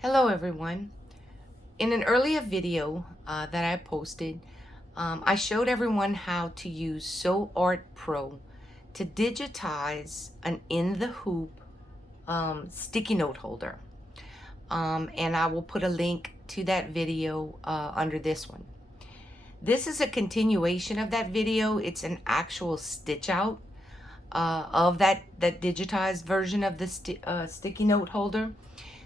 Hello everyone. In an earlier video that I posted, I showed everyone how to use SewWhat Pro to digitize an in the hoop sticky note holder. And I will put a link to that video under this one. This is a continuation of that video. It's an actual stitch out of that digitized version of the sticky note holder.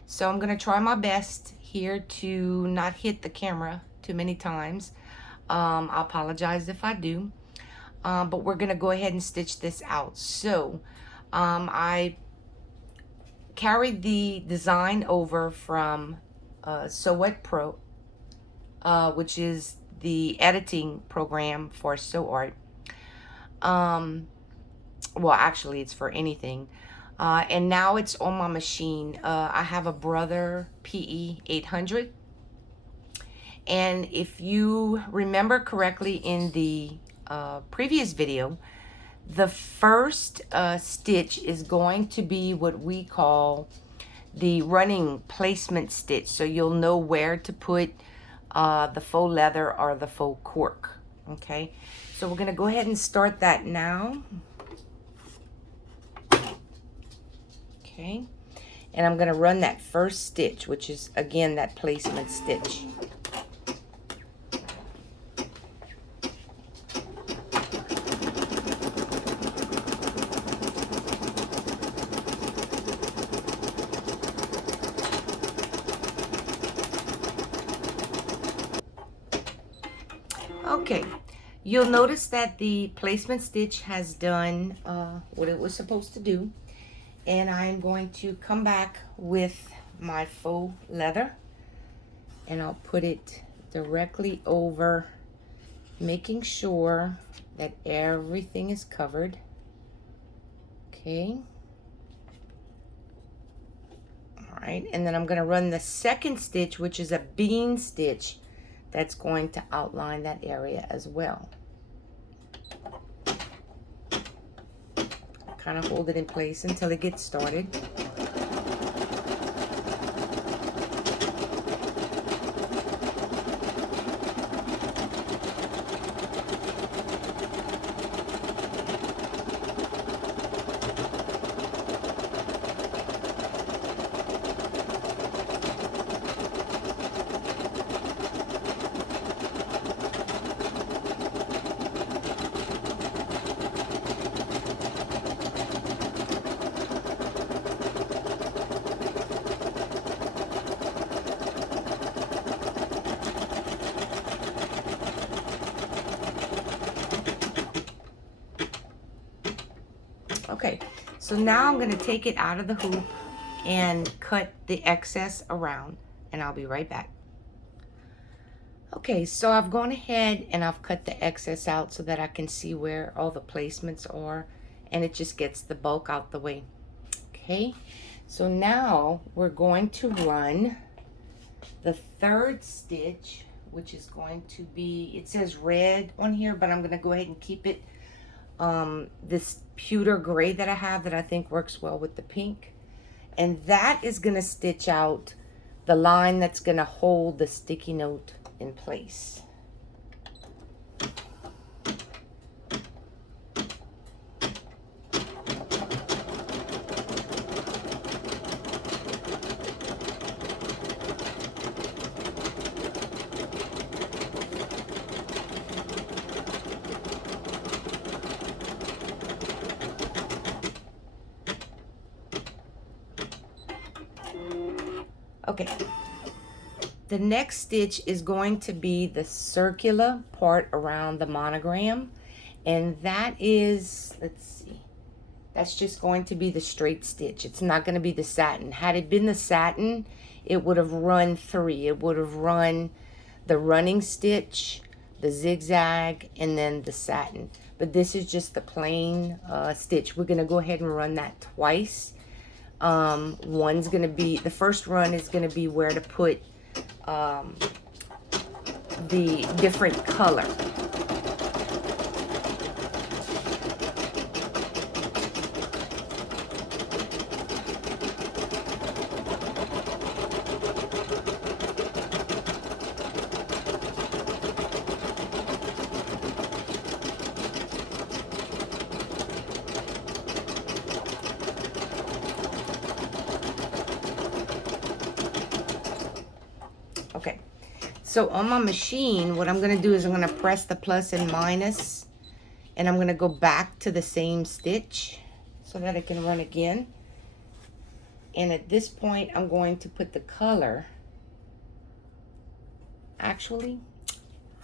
So I'm going to try my best here to not hit the camera too many times. I apologize if I do. But we're going to go ahead and stitch this out. So I carried the design over from SewWhat Pro, which is the editing program for SewArt. Well, actually, it's for anything. And now it's on my machine. I have a Brother PE 800. And if you remember correctly in the previous video, the first stitch is going to be what we call the running placement stitch. So you'll know where to put the faux leather or the faux cork. Okay, so we're going to go ahead and start that now. Okay, and I'm going to run that first stitch, which is again that placement stitch. Okay, you'll notice that the placement stitch has done what it was supposed to do. And I'm going to come back with my faux leather and I'll put it directly over, making sure that everything is covered. Okay. All right, and then I'm going to run the second stitch, which is a bean stitch, that's going to outline that area as well. Kind of hold it in place until it gets started. Okay, so now I'm going to take it out of the hoop and cut the excess around, and I'll be right back. Okay, so I've gone ahead and I've cut the excess out so that I can see where all the placements are, and it just gets the bulk out the way. Okay, so now we're going to run the third stitch, which is going to be, it says red on here, but I'm going to go ahead and keep it this pewter gray that I have that I think works well with the pink. And that is going to stitch out the line that's going to hold the sticky note in place. Okay, the next stitch is going to be the circular part around the monogram, and that is, let's see, that's just going to be the straight stitch. It's not going to be the satin. Had it been the satin, it would have run three. It would have run the running stitch, the zigzag, and then the satin. But this is just the plain stitch. We're going to go ahead and run that twice. One's going to be, the first run is going to be where to put the different color. So on my machine, what I'm going to do is I'm going to press the plus and minus, and I'm going to go back to the same stitch so that it can run again. And at this point, I'm going to put the color. Actually,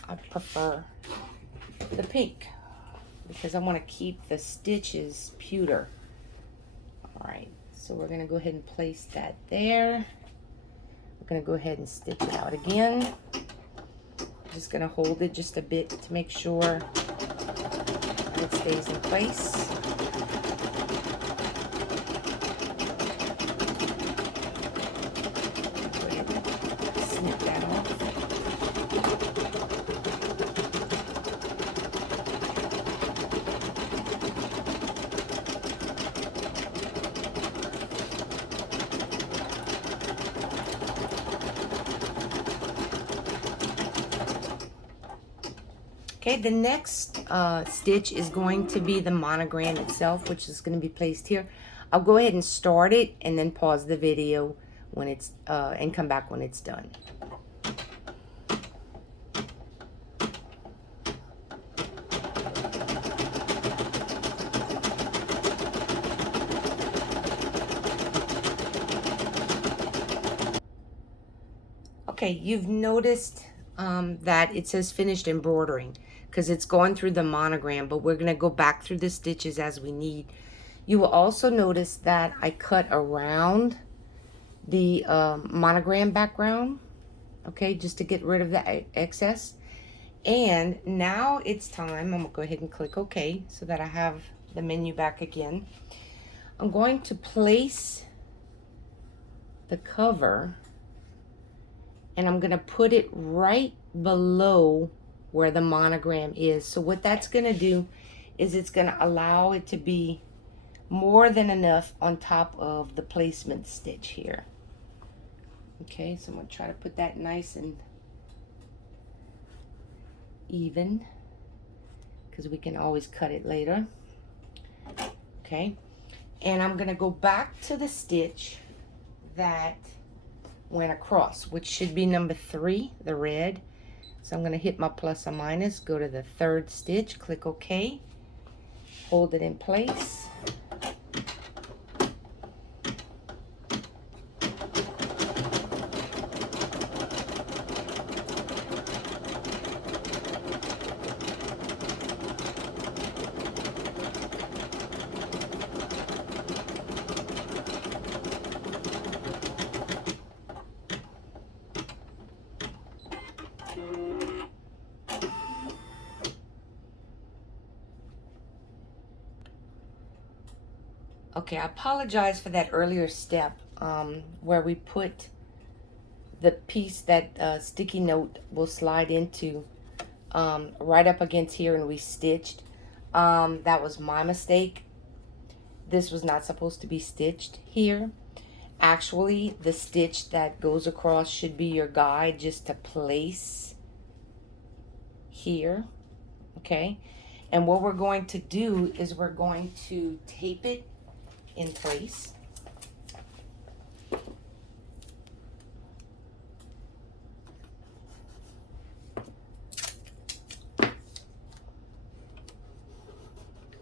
I prefer the pink because I want to keep the stitches pewter. All right, so we're going to go ahead and place that there. We're going to go ahead and stitch it out again. Just going to hold it just a bit to make sure that it stays in place. Snip that off. Okay, the next stitch is going to be the monogram itself, which is going to be placed here. I'll go ahead and start it and then pause the video when it's and come back when it's done. Okay, you've noticed that it says finished embroidering because it's going through the monogram, but we're going to go back through the stitches as we need. You will also notice that I cut around the monogram background, okay, just to get rid of the excess. And now it's time, I'm going to go ahead and click OK so that I have the menu back again. I'm going to place the cover and I'm going to put it right below where the monogram is. So what that's going to do is it's going to allow it to be more than enough on top of the placement stitch here. Okay, so I'm going to try to put that nice and even because we can always cut it later. Okay, and I'm going to go back to the stitch that went across, which should be number 3, the red. So I'm going to hit my plus or minus, go to the 3rd stitch, click OK, hold it in place. Okay, I apologize for that earlier step where we put the piece that sticky note will slide into right up against here and we stitched. That was my mistake. This was not supposed to be stitched here. Actually, the stitch that goes across should be your guide just to place here, okay? And what we're going to do is we're going to tape it in place.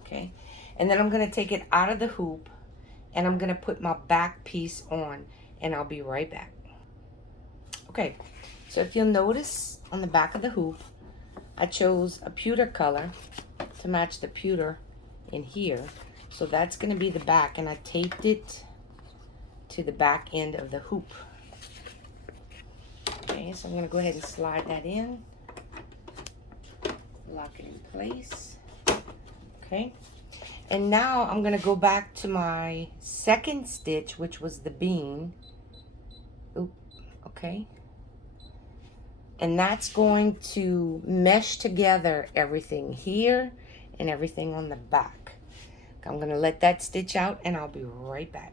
Okay, and then I'm going to take it out of the hoop and I'm going to put my back piece on and I'll be right back. Okay, so if you'll notice on the back of the hoop, I chose a pewter color to match the pewter in here. So that's going to be the back, and I taped it to the back end of the hoop. Okay, so I'm going to go ahead and slide that in, lock it in place. Okay, and now I'm going to go back to my 2nd stitch, which was the bean. Oop, okay. And that's going to mesh together everything here and everything on the back. I'm going to let that stitch out and I'll be right back.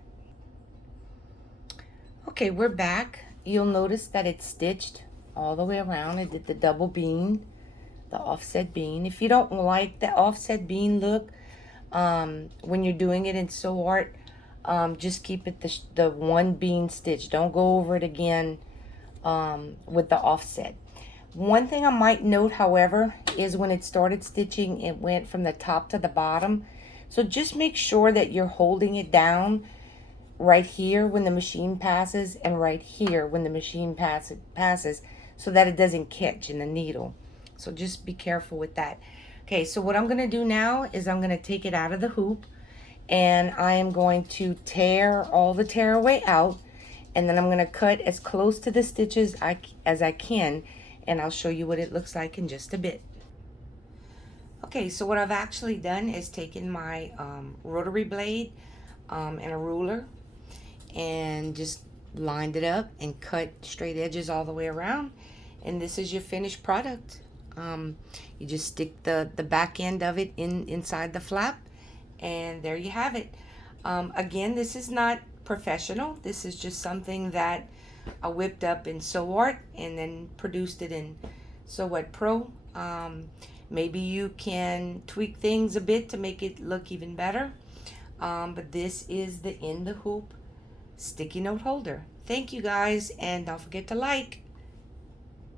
Okay, we're back. You'll notice that it's stitched all the way around. I did the double bean, the offset bean. If you don't like the offset bean look, when you're doing it in SewArt, just keep it the 1 bean stitch. Don't go over it again with the offset. One thing I might note, however, is when it started stitching, it went from the top to the bottom. So just make sure that you're holding it down right here when the machine passes and right here when the machine passes so that it doesn't catch in the needle. So just be careful with that. Okay, so what I'm going to do now is I'm going to take it out of the hoop, and I am going to tear all the tear away out, and then I'm going to cut as close to the stitches as I can, and I'll show you what it looks like in just a bit. Okay, so what I've actually done is taken my rotary blade and a ruler and just lined it up and cut straight edges all the way around, and this is your finished product. You just stick the back end of it inside the flap, and there you have it. Again, this is not professional. This is just something that I whipped up in SewArt and then produced it in SewWhat Pro. Maybe you can tweak things a bit to make it look even better. But this is the In the Hoop sticky note holder. Thank you guys, and don't forget to like.